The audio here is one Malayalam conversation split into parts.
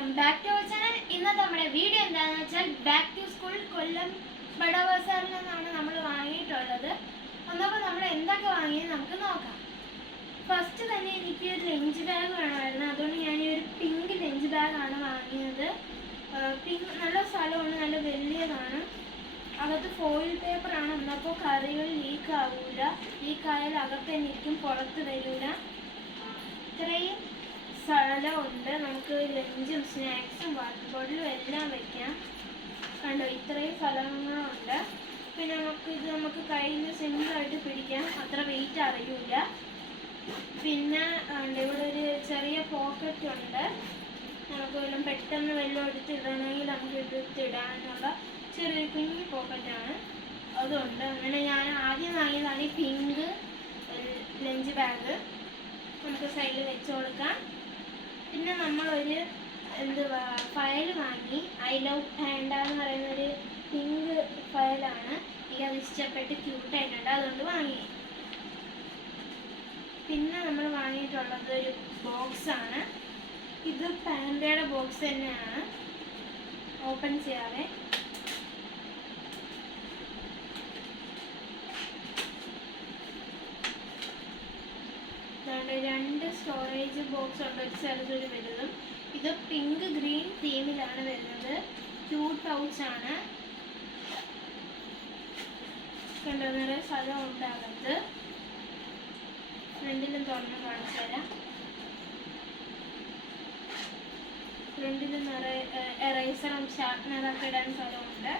Welcome back to our channel. ഇന്നത്തെ നമ്മുടെ വീഡിയോ എന്താണെന്ന് വെച്ചാൽ back to school Kollam Bada ബസാറിൽ നിന്നാണ് നമ്മൾ വാങ്ങിയിട്ടുള്ളത്. അപ്പോൾ നമ്മൾ എന്തൊക്കെ വാങ്ങിയെന്ന് നമുക്ക് നോക്കാം. ഫസ്റ്റ് തന്നെ എനിക്ക് ഒരു ലഞ്ച് ബാഗ് വേണമായിരുന്നു. അതുകൊണ്ട് ഞാൻ ഒരു പിങ്ക് ലഞ്ച് ബാഗാണ് വാങ്ങിയത്. പിങ്ക് നല്ല സ്ഥലമാണ്, നല്ല വലിയതാണ്. അകത്ത് ഫോയിൽ പേപ്പറാണ്. എന്നപ്പോൾ കറികൾ ലീക്ക് ആവില്ല. ലീക്കായാൽ അകത്ത് തന്നെ ഇരിക്കും, പുറത്ത് വരില്ല. ഇത്രയും സ്ഥലമുണ്ട്. നമുക്ക് ലഞ്ചും സ്നാക്സും വാട്ടർ ബോട്ടിലും എല്ലാം വെക്കാം. കണ്ടോ, ഇത്രയും സ്ഥലങ്ങളുണ്ട്. പിന്നെ നമുക്ക് കയ്യിൽ സിമ്പിളായിട്ട് പിടിക്കാം, അത്ര വെയിറ്റ് അറിയില്ല. പിന്നെ ഇവിടെ ഒരു ചെറിയ പോക്കറ്റ് ഉണ്ട്. നമുക്ക് വല്ലതും പെട്ടെന്ന് വല്ലതും എടുത്തിടണമെങ്കിൽ നമുക്ക് എടുത്തിടാനുള്ള ചെറിയൊരു കുഞ്ഞു പോക്കറ്റാണ്, അതുണ്ട്. അങ്ങനെ ഞാൻ ആദ്യം വാങ്ങിയതാണ് ഈ പിങ്ക് ലഞ്ച് ബാഗ്. നമുക്ക് സൈഡിൽ വെച്ച് കൊടുക്കാം. പിന്നെ നമ്മളൊരു ഫയൽ വാങ്ങി. ഐ ലവ് പാൻഡ എന്ന് പറയുന്നൊരു പിങ്ക് ഫയലാണ്. എനിക്കത് ഇഷ്ടപ്പെട്ട് ക്യൂട്ടായിട്ടുണ്ട്, അതുകൊണ്ട് വാങ്ങി. പിന്നെ നമ്മൾ വാങ്ങിയിട്ടുള്ളത് ഒരു ബോക്സാണ്. ഇത് പാൻഡയുടെ ബോക്സ് തന്നെയാണ്, ഓപ്പൺ ചെയ്യാതെ. രണ്ട് സ്റ്റോറേജ് ബോക്സ് ഉണ്ട്, ഒരു ചെറുതൊരു വലുതും. ഇത് പിങ്ക് ഗ്രീൻ തീമിലാണ് വരുന്നത്. ക്യൂട്ട് പൗച്ചാണ്. കണ്ടോ, നിറയെ സ്ഥലം ഉണ്ടാകത്ത്. ഫ്രണ്ടിലും തുറന്ന് കാണിച്ചു തരാം. ഫ്രണ്ടിലും നിറയെ എറൈസറും ഷാർപ്നറൊക്കെ ഇടാൻ സ്ഥലമുണ്ട്.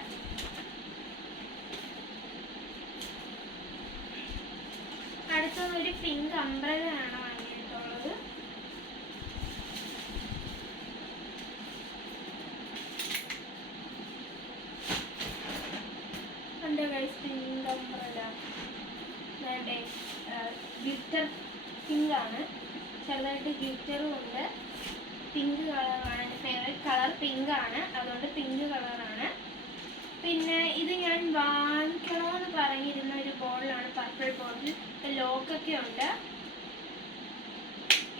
അടുത്തൊരു പിങ്ക് അംബ്രലയാണ് വാങ്ങിയിട്ടുള്ളത്. കണ്ടോ guys, pink umbrella. Glitter pink ആണ്, ചെറുതായിട്ട് ഗ്ലിറ്ററും ഉണ്ട്. പിങ്ക് കളറാണ് എൻ്റെ ഫേവറേറ്റ് കളർ. പിങ്ക് ആണ്, അതുകൊണ്ട് പിങ്ക് കളറാണ്. പിന്നെ ഇത് ഞാൻ വാങ്ങിക്കണമെന്ന് പറഞ്ഞിരുന്ന ഒരു ബോട്ടിലാണ്, പർപ്പിൾ ബോട്ടിൽ. ലോക്കൊക്കെ ഉണ്ട്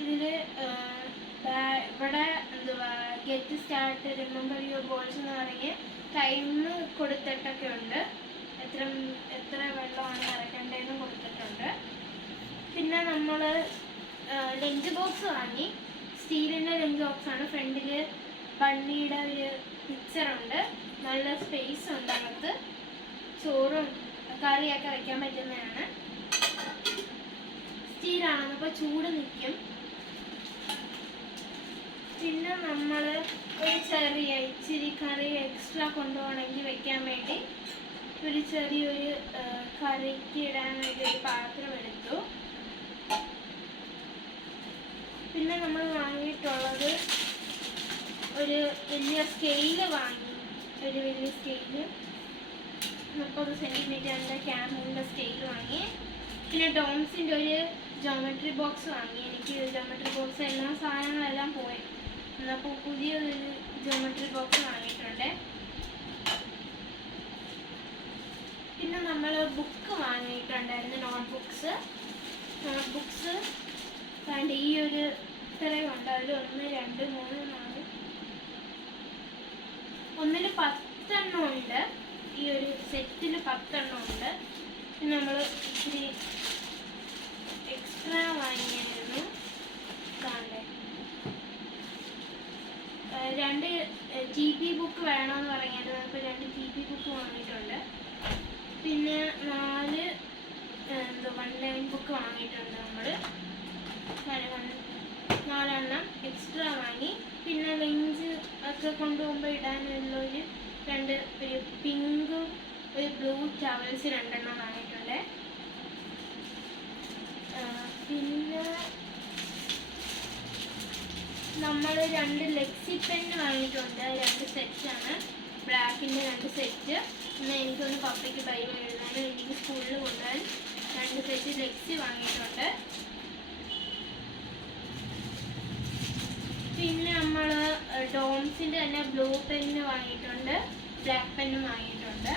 ഇതിൽ. ഇവിടെ get start remember your goals എന്ന് പറഞ്ഞ് ടൈം കൊടുത്തിട്ടൊക്കെ ഉണ്ട്. എത്ര വെള്ളമാണ് നിറയ്ക്കേണ്ടതെന്ന് കൊടുത്തിട്ടുണ്ട്. പിന്നെ നമ്മൾ ലഞ്ച് ബോക്സ് വാങ്ങി. സ്റ്റീലിൻ്റെ ലഞ്ച് ബോക്സാണ്. ഫ്രണ്ടിൽ ബണ്ണിയുടെ ഒരു പിക്ചറുണ്ട്. നല്ല സ്പേസ് ഉണ്ട് അകത്ത്. ചോറും കറിയൊക്കെ വയ്ക്കാൻ പറ്റുന്നതാണ്. സ്റ്റീലാണെന്ന് അപ്പോൾ ചൂട് നിൽക്കും. പിന്നെ നമ്മൾ ഒരു ചെറിയ ഇച്ചിരി കറി എക്സ്ട്രാ കൊണ്ടുപോകണമെങ്കിൽ വെക്കാൻ വേണ്ടി ഒരു ചെറിയൊരു കറിക്ക് ഇടാൻ വേണ്ടി ഒരു പാത്രം എടുത്തു. പിന്നെ നമ്മൾ വാങ്ങിയിട്ടുള്ളത് ഒരു വലിയ സ്കെയില് വാങ്ങി. ഒരു വലിയ സ്കെയില് 30 സെൻറ്റിമീറ്ററിൻ്റെ ക്യാമറിൻ്റെ സ്കെയിൽ വാങ്ങി. പിന്നെ ഡോംസിൻ്റെ ഒരു ജോമെട്രി ബോക്സ് വാങ്ങി. എനിക്ക് ജോമെട്രി ബോക്സ് എല്ലാ സാധനങ്ങളെല്ലാം പോയി. അപ്പോൾ പുതിയൊരു ജോമെട്രി ബോക്സ് വാങ്ങിയിട്ടുണ്ട്. പിന്നെ നമ്മൾ ബുക്ക് വാങ്ങിയിട്ടുണ്ടായിരുന്നു, നോട്ട്ബുക്സ് കണ്ട് ഈ ഒരു ഇത്രയും ഉണ്ട്. അതിൽ 1 2 3 4 ഒന്നിൽ 10 എണ്ണം ഉണ്ട്. ഈ ഒരു സെറ്റിൽ 10 എണ്ണം ഉണ്ട്. പിന്നെ നമ്മൾ ഇച്ചിരി എക്സ്ട്രാ വാങ്ങിയായിരുന്നു. കാണണ്ടേ, 2 GB ബുക്ക് വേണമെന്ന് പറഞ്ഞായിരുന്നു. അപ്പോൾ 2 GB ബുക്ക് വാങ്ങിയിട്ടുണ്ട്. പിന്നെ 4 1 ലൈൻ ബുക്ക് വാങ്ങിയിട്ടുണ്ട്. നമ്മൾ 4 എണ്ണം എക്സ്ട്രാ വാങ്ങി. പിന്നെ ലഞ്ച് ഒക്കെ കൊണ്ടുപോകുമ്പോൾ ഇടാനുള്ള ഒരു പിങ്കും ഒരു ബ്ലൂ ടവൽസ് 2 എണ്ണം വാങ്ങിയിട്ടുണ്ട്. പിന്നെ നമ്മൾ 2 ലെക്സി പെന്ന് വാങ്ങിയിട്ടുണ്ട്. 2 സെറ്റാണ്, ബ്ലാക്കിൻ്റെ 2 സെറ്റ്. പിന്നെ എനിക്കൊന്ന് പപ്പയ്ക്ക് ബൈബിൾ എഴുതാനും എനിക്ക് സ്കൂളിൽ കൊണ്ടുപോകാൻ 2 സെറ്റ് ലെക്സി വാങ്ങിയിട്ടുണ്ട്. പിന്നെ നമ്മൾ ഡോംസിൻ്റെ തന്നെ ബ്ലൂ പെന്ന് വാങ്ങിയിട്ടുണ്ട്, ബ്ലാക്ക് പെന്നും വാങ്ങിയിട്ടുണ്ട്.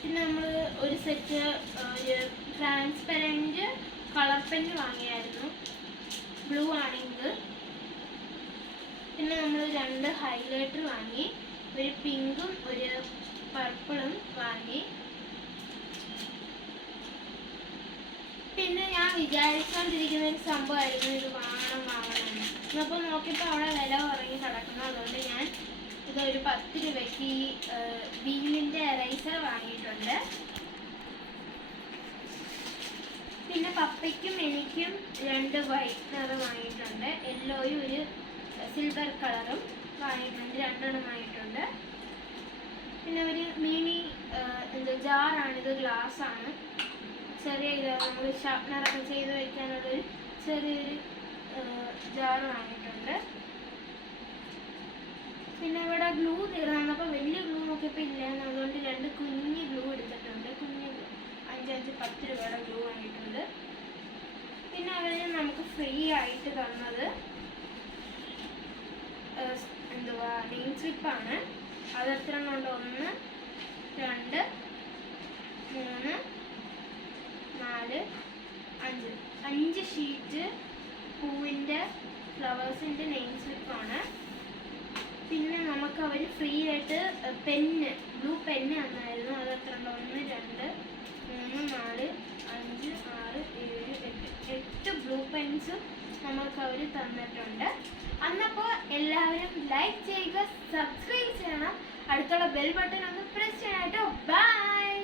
പിന്നെ നമ്മൾ ഒരു സെറ്റ് ഒരു ട്രാൻസ്പെറൻറ്റ് കളർ പെന്ന് വാങ്ങിയായിരുന്നു. ബ്ലൂ ആണെങ്കിൽ പിന്നെ നമ്മൾ 2 ഹൈലൈറ്റർ വാങ്ങി, ഒരു പിങ്കും ഒരു പർപ്പിളും വാങ്ങി. പിന്നെ ഞാൻ വിചാരിച്ചുകൊണ്ടിരിക്കുന്ന ഒരു സംഭവമായിരുന്നു ഇത് വാങ്ങണമെന്ന്. അപ്പോൾ നോക്കിയപ്പോൾ അവിടെ വില കുറഞ്ഞ് കിടക്കുന്നു. അതുകൊണ്ട് ഞാൻ ഇതൊരു 10 രൂപയ്ക്ക് ഈ വീലിൻ്റെ എറൈസർ വാങ്ങിയിട്ടുണ്ട്. പിന്നെ പപ്പയ്ക്കും എനിക്കും 2 വൈറ്റ്നർ വാങ്ങിയിട്ടുണ്ട്. യെല്ലോയും ഒരു സിൽവർ കളറും വാങ്ങിയിട്ടുണ്ട്, 2 എണ്ണം വാങ്ങിയിട്ടുണ്ട്. പിന്നെ ഒരു മിനി ജാറാണിത്, ഗ്ലാസ് ആണ്. ചെറിയ ഇത് നമ്മൾ ഷാർപ്നറൊക്കെ ചെയ്ത് വയ്ക്കാനുള്ളൊരു ചെറിയൊരു ജാർ വാങ്ങിയിട്ടുണ്ട്. പിന്നെ ഇവിടെ ഗ്ലൂ തീർന്നപ്പോൾ വലിയ ഗ്ലൂ നോക്കിയപ്പോൾ ഇല്ല, അതുകൊണ്ട് 2 കുഞ്ഞ് ഗ്ലൂ എടുത്തിട്ടുണ്ട്. കുഞ്ഞ് ഗ്ലൂ 5-10 രൂപയുടെ ഗ്ലൂ വാങ്ങിയിട്ടുണ്ട്. പിന്നെ അവർ നമുക്ക് ഫ്രീ ആയിട്ട് തന്നത് നെയിം സ്ലിപ്പാണ്. അത് എത്ര കൊണ്ട് 1, 2, 3, 4, 5 ഷീറ്റ് പൂവിൻ്റെ ഫ്ലവേഴ്സിൻ്റെ നെയിം സ്ലിപ്പാണ്. പിന്നെ നമുക്ക് അവർ ഫ്രീ ആയിട്ട് പെന്ന്, ബ്ലൂ പെന്ന് തന്നായിരുന്നു. അത് എത്ര ഉണ്ട്? 1, 2, 3, 4, 5, 6, 7, 8 ബ്ലൂ പെൻസ് നമുക്ക് അവർ തന്നിട്ടുണ്ട്. അന്നപ്പോൾ എല്ലാവരും ലൈക്ക് ചെയ്യുക, സബ്സ്ക്രൈബ് ചെയ്യണം, അടുത്തുള്ള ബെൽ ബട്ടൺ ഒന്ന് പ്രസ് ചെയ്യണം കേട്ടോ. ബൈ.